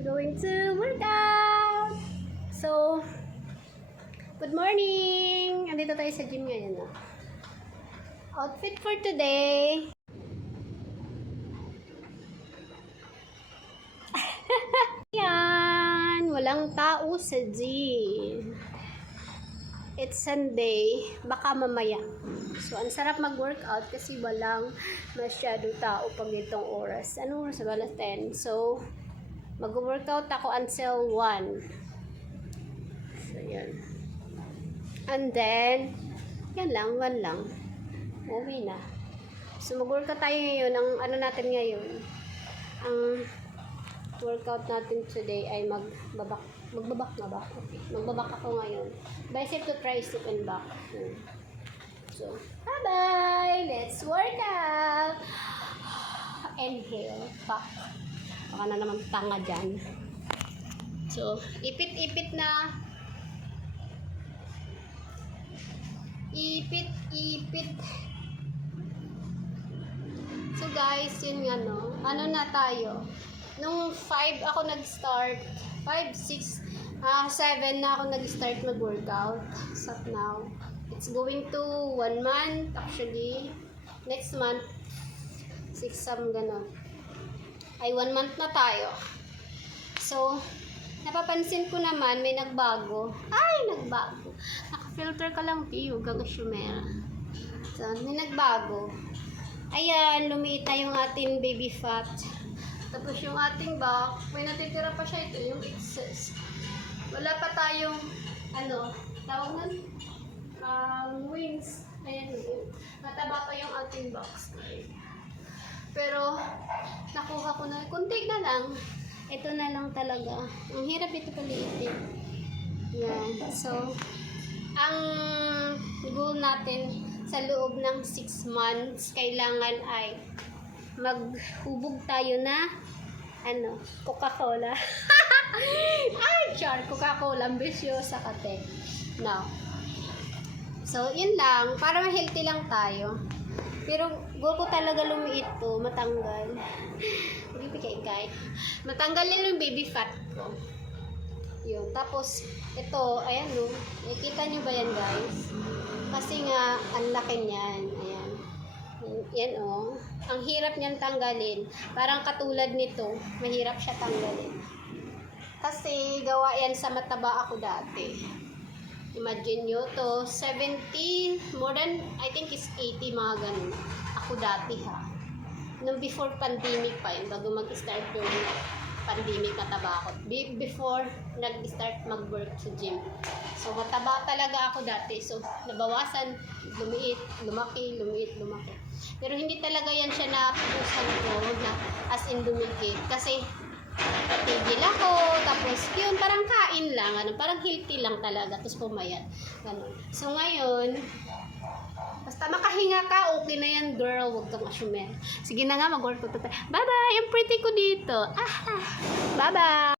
we're going to work out. So, good morning! Andito tayo sa gym ngayon. Outfit for today. Yan! Walang tao sa gym. It's Sunday. Baka mamaya. So, ang sarap mag-workout kasi walang masyado tao pag itong oras. Anong oras? Alas 10. So, mag-workout ako until 1. So, yan. And then, yan lang, 1 lang. Okay na. So, mag-workout tayo ngayon. Ang ano natin ngayon, ang workout natin today ay magbabak na ba? Okay. Magbabak ako ngayon. Bicep to tricep and back. So, bye-bye! Let's work out! Inhale. Back. Baka na naman tanga dyan. So, ipit-ipit na. Ipit-ipit. So, guys, yun nga, no? Ano na tayo? Nung 5 ako nag-start, 5, 6, 7 na ako nag-start mag-workout. So now, it's going to 1 month actually. Next month, 6 gano'n. Ay, 1 month na tayo. So, napapansin ko naman, may nagbago. Ay, nagbago. Naka-filter ka lang, huwag kang assumer. So, may nagbago. Ayan, lumiit na yung ating baby fat. Tapos yung ating back, may natitira pa siya ito, yung excess. Wala pa tayong, tawag nun? Wings. Ayan yun. Mataba pa yung ating box. Pero, nakuha ko na, kunti na lang. Ito na lang talaga. Ang hirap ito paliitin. Yan. So, ang goal natin sa loob ng 6 months, kailangan ay maghubog tayo na Coca-Cola. Ay, char, Coca-Cola, ambisyosa kate. Now, so, yun lang, para ma-healthy lang tayo. Pero, goal ko talaga lumiit to, matanggal. Matanggal yung baby fat ko. Yun, tapos, ito, ayan no, nakikita nyo ba yan guys? Kasi nga, ang laki niyan, ayan. Yan oh. Ang hirap niyan tanggalin. Parang katulad nito, mahirap siya tanggalin. Kasi gawa yan sa mataba ako dati. Imagine nyo to, 70, more than, I think is 80 mga ganun. Ako dati ha. Nung before pandemic pa yun, bago mag-start yung pandemic, mataba ako. Before nag-start mag-work sa gym. So, mataba talaga ako dati. So, nabawasan, lumiit, lumaki, lumiit, lumaki. Pero hindi talaga yan siya napupusan ko na as in dumikit. Kasi, patigil ako, tapos yun, parang kain lang, parang healthy lang talaga, tapos pumayat. Ganun. So, ngayon, basta makahinga ka, okay na yan, girl. Huwag kang assume. Sige na nga, mag-work ko tayo. Bye-bye! Ang pretty ko dito. Bye-bye!